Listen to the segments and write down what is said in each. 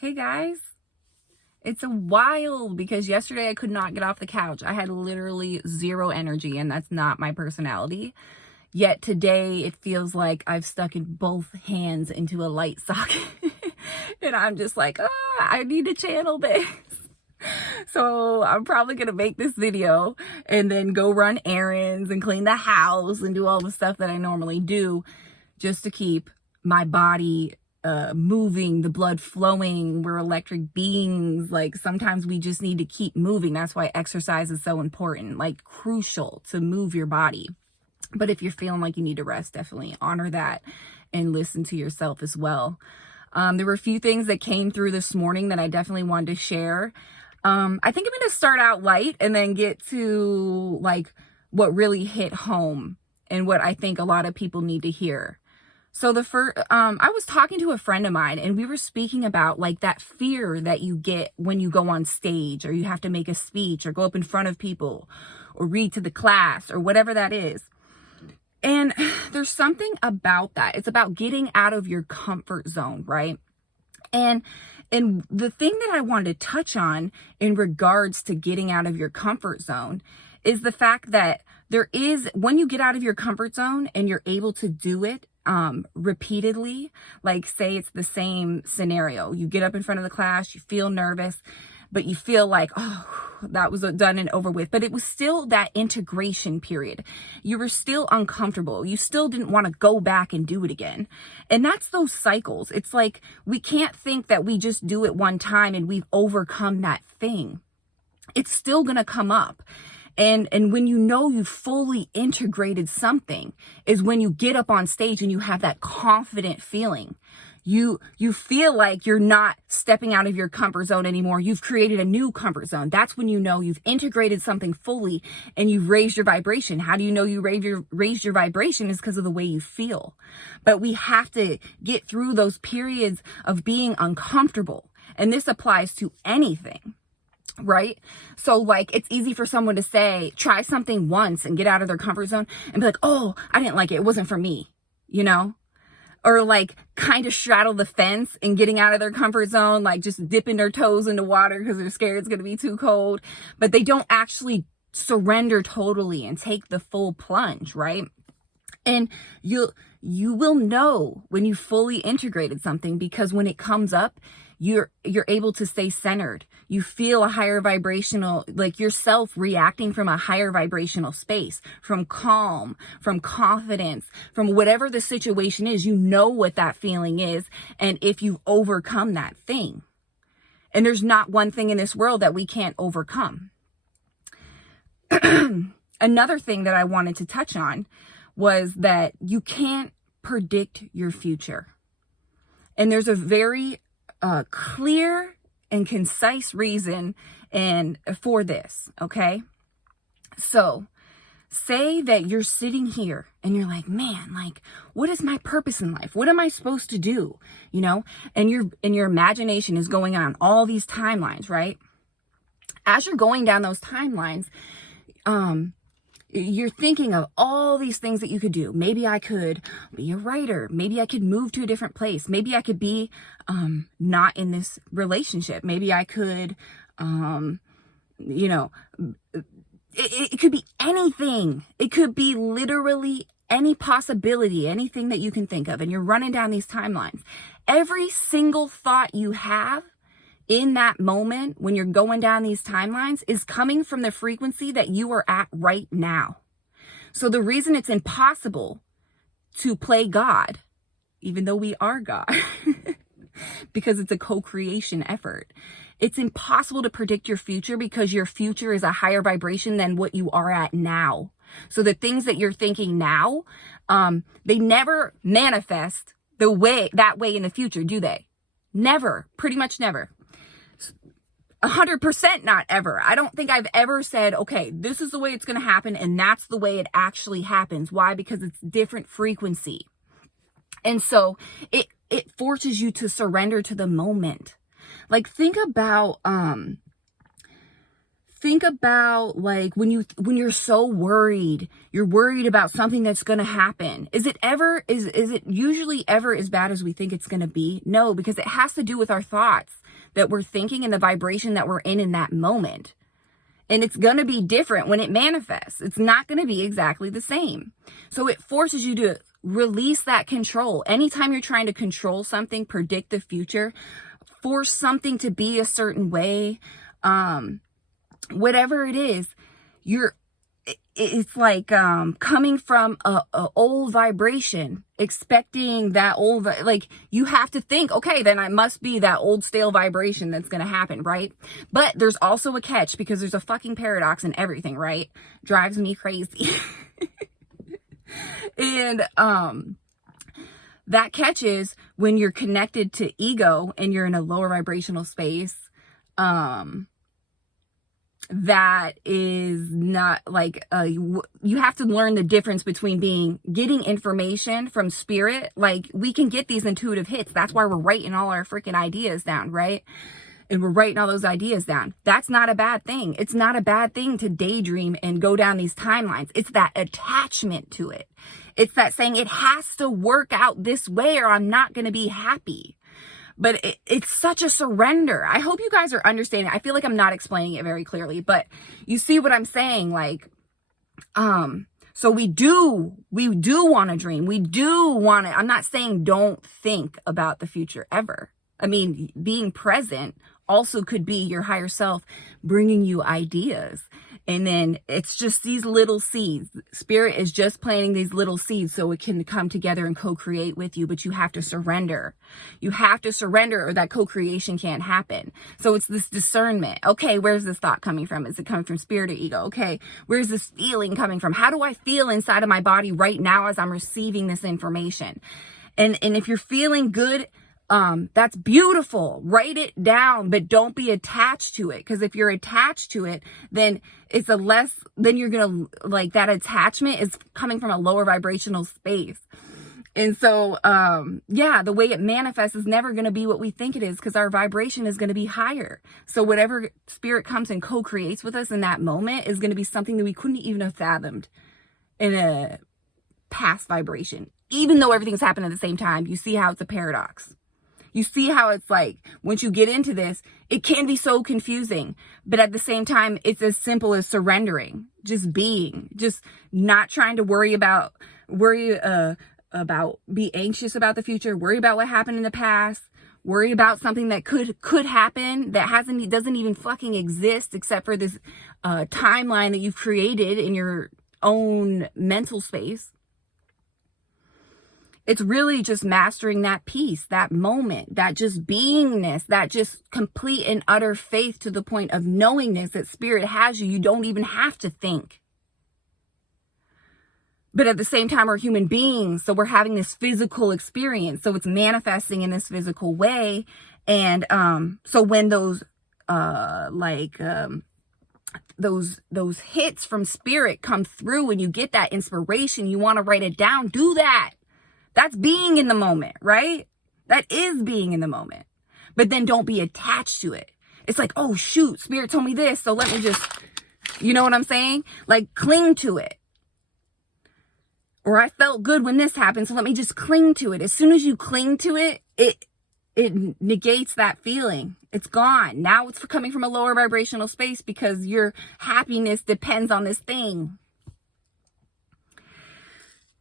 Hey guys, it's a while because yesterday I could not get off the couch. I had literally zero energy and that's not my personality. Yet today it feels like I've stuck in both hands into a light socket and I'm just like, I need to channel this. So I'm probably going to make this video and then go run errands and clean the house and do all the stuff that I normally do just to keep my body moving, the blood flowing. We're electric beings. Like sometimes we just need to keep moving. That's why exercise is so important, like crucial to move your body. But if you're feeling like you need to rest, definitely honor that and listen to yourself as well. There were a few things that came through this morning that I definitely wanted to share. I think I'm going to start out light and then get to like what really hit home and what I think a lot of people need to hear. So I was talking to a friend of mine and we were speaking about like that fear that you get when you go on stage or you have to make a speech or go up in front of people or read to the class or whatever that is. And there's something about that. It's about getting out of your comfort zone, right? And the thing that I wanted to touch on in regards to getting out of your comfort zone is the fact that when you get out of your comfort zone and you're able to do it repeatedly, like say it's the same scenario. You get up in front of the class, you feel nervous, but you feel like, oh, that was done and over with. But it was still that integration period. You were still uncomfortable. You still didn't want to go back and do it again. And that's those cycles. It's like we can't think that we just do it one time and we've overcome that thing. It's still going to come up. And when you know you've fully integrated something is when you get up on stage and you have that confident feeling. You feel like you're not stepping out of your comfort zone anymore. You've created a new comfort zone. That's when you know you've integrated something fully and you've raised your vibration. How do you know you raised your vibration? Is because of the way you feel. But we have to get through those periods of being uncomfortable. And this applies to anything. Right? So like, it's easy for someone to say, try something once and get out of their comfort zone and be like, oh, I didn't like it. It wasn't for me, you know? Or like kind of straddle the fence and getting out of their comfort zone, like just dipping their toes into water because they're scared it's going to be too cold, but they don't actually surrender totally and take the full plunge, right? And you will know when you fully integrated something because when it comes up, you're able to stay centered. You feel a higher vibrational, like yourself reacting from a higher vibrational space, from calm, from confidence, from whatever the situation is. You know what that feeling is and if you've overcome that thing. And there's not one thing in this world that we can't overcome. Another thing that I wanted to touch on was that you can't predict your future. And there's a very clear and concise reason for this, okay? So say that you're sitting here and you're like, man, like, what is my purpose in life? What am I supposed to do? You know, and your imagination is going on all these timelines, right? As you're going down those timelines, you're thinking of all these things that you could do. Maybe I could be a writer. Maybe I could move to a different place. Maybe I could be not in this relationship. Maybe I could, you know, it could be anything. It could be literally any possibility, anything that you can think of. And you're running down these timelines. Every single thought you have in that moment when you're going down these timelines is coming from the frequency that you are at right now. So the reason it's impossible to play God, even though we are God, because it's a co-creation effort. It's impossible to predict your future because your future is a higher vibration than what you are at now. So the things that you're thinking now, they never manifest that way in the future, do they? Never, pretty much never. 100% not ever. I don't think I've ever said, okay, this is the way it's going to happen. And that's the way it actually happens. Why? Because it's different frequency. And so it forces you to surrender to the moment. Like think about like when you're so worried, you're worried about something that's going to happen. Is it usually ever as bad as we think it's going to be? No, because it has to do with our thoughts. that we're thinking and the vibration that we're in that moment. And it's going to be different when it manifests. It's not going to be exactly the same. So it forces you to release that control. Anytime you're trying to control something, predict the future, force something to be a certain way, whatever it is, it's like coming from a old vibration, expecting that old, like you have to think, okay, then I must be that old stale vibration that's going to happen, right? But there's also a catch, because there's a fucking paradox in everything, right? Drives me crazy. And that catch is when you're connected to ego and you're in a lower vibrational space, that is not like, you have to learn the difference between getting information from spirit. Like, we can get these intuitive hits. That's why we're writing all our freaking ideas down, right? And we're writing all those ideas down. That's not a bad thing. It's not a bad thing to daydream and go down these timelines. It's that attachment to it. It's that saying it has to work out this way or I'm not going to be happy. But it's such a surrender. I hope you guys are understanding. I feel like I'm not explaining it very clearly, but you see what I'm saying? Like, so we do want to dream. We do want to, I'm not saying don't think about the future ever. I mean, being present also could be your higher self bringing you ideas. And then it's just these little seeds. Spirit is just planting these little seeds so it can come together and co-create with you. But you have to surrender. You have to surrender or that co-creation can't happen. So it's this discernment. Okay, where's this thought coming from? Is it coming from spirit or ego? Okay, where's this feeling coming from? How do I feel inside of my body right now as I'm receiving this information? And if you're feeling good, that's beautiful. Write it down, but don't be attached to it. Because if you're attached to it, then then you're going to, like, that attachment is coming from a lower vibrational space. And so, yeah, the way it manifests is never going to be what we think it is, because our vibration is going to be higher. So whatever spirit comes and co-creates with us in that moment is going to be something that we couldn't even have fathomed in a past vibration. Even though everything's happening at the same time, you see how it's a paradox. You see how it's like, once you get into this, it can be so confusing, but at the same time, it's as simple as surrendering, just being, just not trying to be anxious about the future, worry about what happened in the past, worry about something that could happen that doesn't even fucking exist except for this timeline that you've created in your own mental space. It's really just mastering that peace, that moment, that just beingness, that just complete and utter faith to the point of knowingness that spirit has you. You don't even have to think. But at the same time, we're human beings. So we're having this physical experience. So it's manifesting in this physical way. And so when those hits from spirit come through and you get that inspiration, you want to write it down, do that. That's being in the moment, right? That is being in the moment. But then don't be attached to it. It's like, oh, shoot, spirit told me this, so let me just, you know what I'm saying? Like, cling to it. Or I felt good when this happened, so let me just cling to it. As soon as you cling to it, it negates that feeling. It's gone. Now it's coming from a lower vibrational space because your happiness depends on this thing.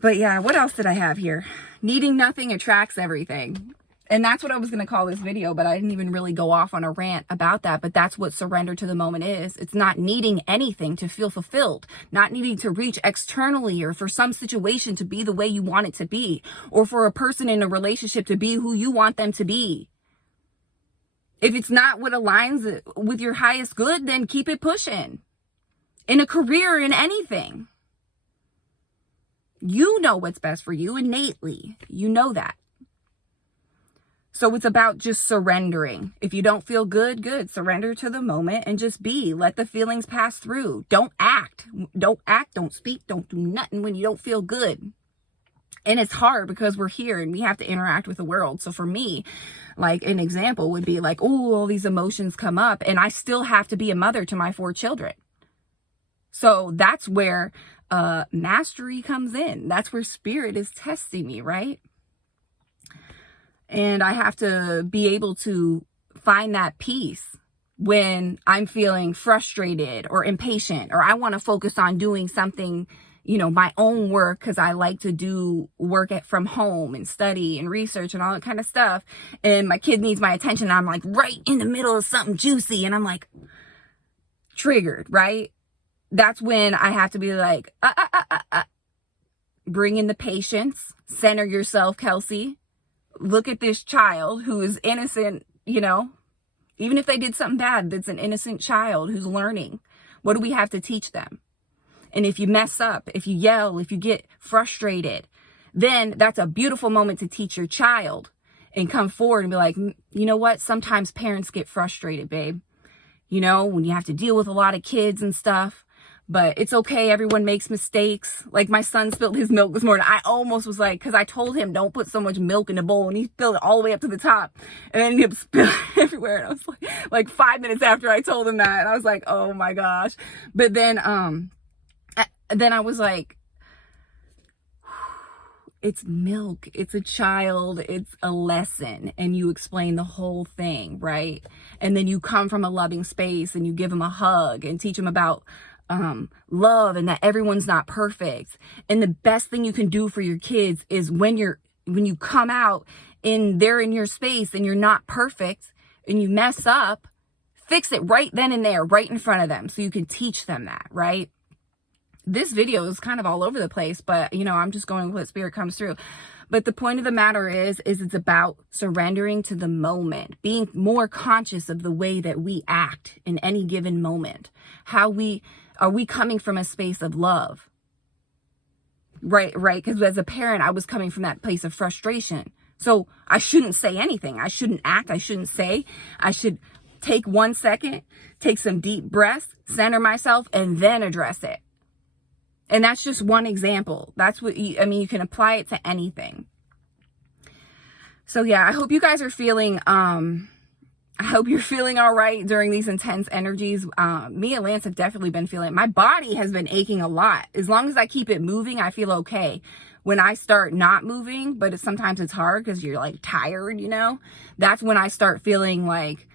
But yeah, what else did I have here? Needing nothing attracts everything. And that's what I was going to call this video, but I didn't even really go off on a rant about that. But that's what surrender to the moment is. It's not needing anything to feel fulfilled, not needing to reach externally or for some situation to be the way you want it to be, or for a person in a relationship to be who you want them to be. If it's not what aligns with your highest good, then keep it pushing. In a career, in anything. You know what's best for you innately. You know that. So it's about just surrendering. If you don't feel good, good. Surrender to the moment and just be. Let the feelings pass through. Don't act. Don't act. Don't speak. Don't do nothing when you don't feel good. And it's hard because we're here and we have to interact with the world. So for me, like an example would be like, oh, all these emotions come up and I still have to be a mother to my 4 children. So that's where mastery comes in. That's where spirit is testing me, right? And I have to be able to find that peace when I'm feeling frustrated or impatient, or I want to focus on doing something, you know, my own work, because I like to do work from home and study and research and all that kind of stuff. And my kid needs my attention. And I'm like right in the middle of something juicy, and I'm like triggered, right? That's when I have to be like, bring in the patience, center yourself, Kelsey. Look at this child who is innocent, you know, even if they did something bad, that's an innocent child who's learning. What do we have to teach them? And if you mess up, if you yell, if you get frustrated, then that's a beautiful moment to teach your child and come forward and be like, you know what? Sometimes parents get frustrated, babe. You know, when you have to deal with a lot of kids and stuff. But it's okay. Everyone makes mistakes. Like my son spilled his milk this morning. I almost was like, because I told him don't put so much milk in the bowl, and he spilled it all the way up to the top, and then it spilled everywhere. And I was like 5 minutes after I told him that, and I was like, oh my gosh. But then I was like, it's milk. It's a child. It's a lesson. And you explain the whole thing, right? And then you come from a loving space and you give them a hug and teach them about love and that everyone's not perfect. And the best thing you can do for your kids is when you come out and they're in your space and you're not perfect and you mess up, fix it right then and there, right in front of them, so you can teach them that, right? This video is kind of all over the place, but you know, I'm just going with what spirit comes through. But the point of the matter is it's about surrendering to the moment, being more conscious of the way that we act in any given moment. Are we coming from a space of love? Right. Because as a parent, I was coming from that place of frustration. So I shouldn't say anything. I shouldn't act. I shouldn't say. I should take 1 second, take some deep breaths, center myself, and then address it. And that's just one example. That's what you can apply it to anything. So yeah, I hope you guys are feeling, I hope you're feeling all right during these intense energies. Me and Lance have definitely been feeling it. My body has been aching a lot. As long as I keep it moving, I feel okay. When I start not moving, but sometimes it's hard because you're like tired, you know, that's when I start feeling like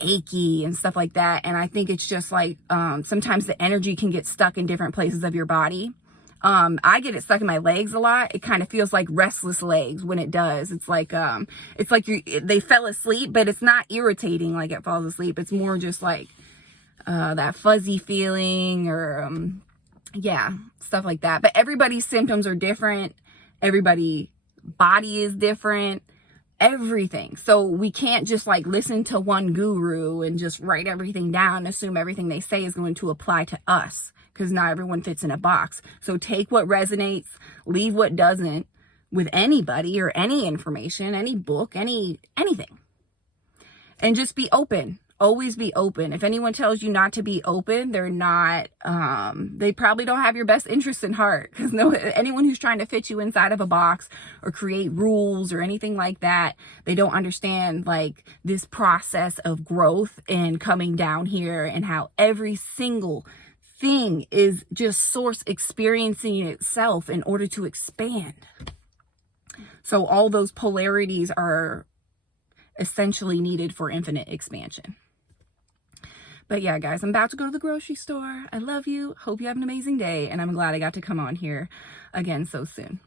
achy and stuff like that. And I think it's just like sometimes the energy can get stuck in different places of your body. I get it stuck in my legs a lot. It kind of feels like restless legs when it does. It's like they fell asleep, but it's not irritating like it falls asleep. It's more just like that fuzzy feeling, or yeah, stuff like that. But everybody's symptoms are different. Everybody's body is different. Everything. So we can't just like listen to one guru and just write everything down and assume everything they say is going to apply to us, because not everyone fits in a box. So take what resonates, leave what doesn't, with anybody or any information, any book, anything. And just be open. Always be open. If anyone tells you not to be open, they're not, they probably don't have your best interests in heart, because anyone who's trying to fit you inside of a box or create rules or anything like that, they don't understand like this process of growth and coming down here, and how every single thing is just source experiencing itself in order to expand. So all those polarities are essentially needed for infinite expansion. But yeah, guys, I'm about to go to the grocery store. I love you. Hope you have an amazing day. And I'm glad I got to come on here again so soon.